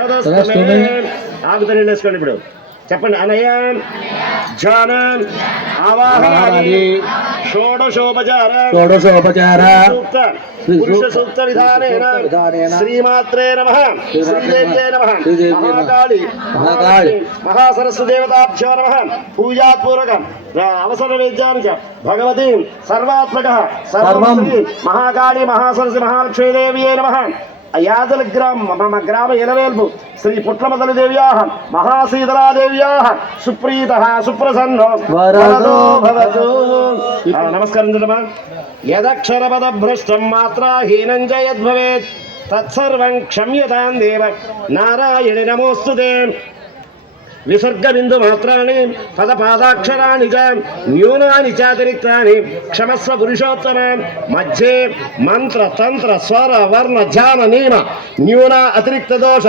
తదస్తుమే ఆగుతూ నిండేసుకోండి. ఇప్పుడు చెప్పండి. అనయ ధ్యాన ఆవాహనాది షోడశోపచార సూక్త పురుష సూక్త విధానేన శ్రీమాత్రే నమః శ్రీదేవ్యే నమః మహాకాళి మహాసరస్వతి దేవతాభ్యో నమః పూజాపూర్వకం అవసర వేద్యాని చ భగవతి సర్వాత్మక సర్వం శ్రీ మహాకాళి మహాసరస్వతి మహాలక్ష్మీదేవ్యే నమః. యాదల మమ గ్రామ ఎలవేల్పు శ్రీ పుట్లమతలి దేవ్యా మహాశీతలాదేవ్యా సుప్రీత సుప్రసన్నో వరదో భవతు. నమస్కరించడమా. యదక్షరపద భ్రష్టం మాత్రాహీనం చ యద్భవేత్ తత్సర్వం క్షమ్యతాం దేవ నారాయణి నమోస్తుతే. విసర్గ బిందు మాత్రాన్ని పదపాదాక్షరాణి చ న్యూనాని చాతిరిక్తాని క్షమస్వ పురుషోత్తమ. మధ్యే మంత్ర తంత్ర స్వర వర్ణ ధ్యాన నియమ న్యూన అతిరిక్త దోష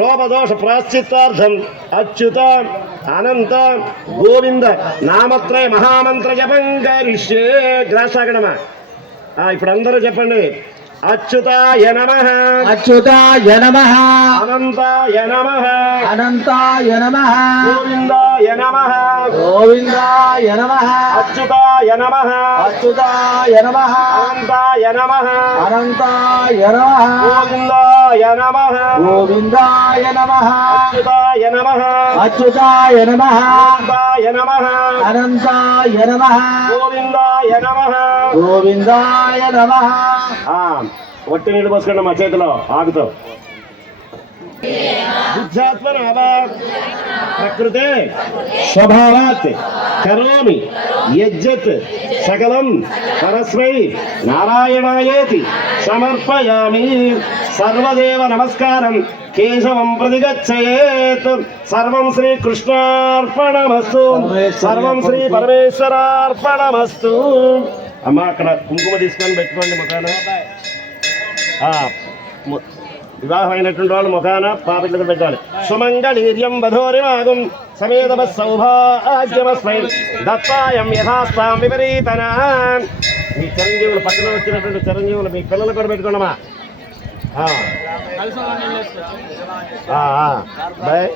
లోపదోష ప్రాశ్చిత్తార్థం అచ్యుత అనంత గోవింద నామత్రయ మహామంత్ర జపం కరిష్యే. గ్రాసాగణమా. ఇప్పుడు అందరూ చెప్పండి. అచ్యుతాయ నమః అచ్యుతాయ నమః అనంతాయ నమః అనంతాయ నమః గోవిందాయ నమః గోవిందాయ నమః అచ్యుతాయ నమః అచ్యుతాయ నమః అనంతాయ నమః అనంతాయ నమః గోవిందాయ నమః గోవిందాయ నమః అచ్యుతాయ నమః అచ్యుతాయ నమః అనంతాయ నమః అనంతాయ నమః గోవిందాయ నమః గోవిందాయ నమః. ఒట్టి నీళ్ళు పోసుకోండి మా చేతిలో ఆగుతో. బుద్ధ్యాత్మనావ ప్రకృతే స్వభావాత్ కరోమి యజ్జత్ సకలం పరస్మై నారాయణాయేతి సమర్పయామి. సర్వదేవ నమస్కారం కేశవం ప్రతిగచ్చయేత్. సర్వం శ్రీ కృష్ణార్పణమస్తు. సర్వం శ్రీ పరమేశ్వరార్పణమస్తు. అమ్మ అక్కడ కుంకుమ తీసుకొని పెట్టుకోండి ముఖాన. వివాహం అయినటువంటి వాళ్ళు ముఖాన పాపిట్లు పెట్టాలి. సుమంగళీర్యం వధోరిమాగం సమేతమ సౌభాగ్యమస్మై దత్తాయం యథాస్తాం విపరీతన. మీ చిరంజీవులు పక్కన వచ్చినటువంటి చిరంజీవులు మీ పిల్లలు కూడా పెట్టుకోండమ్మా. బాయ్.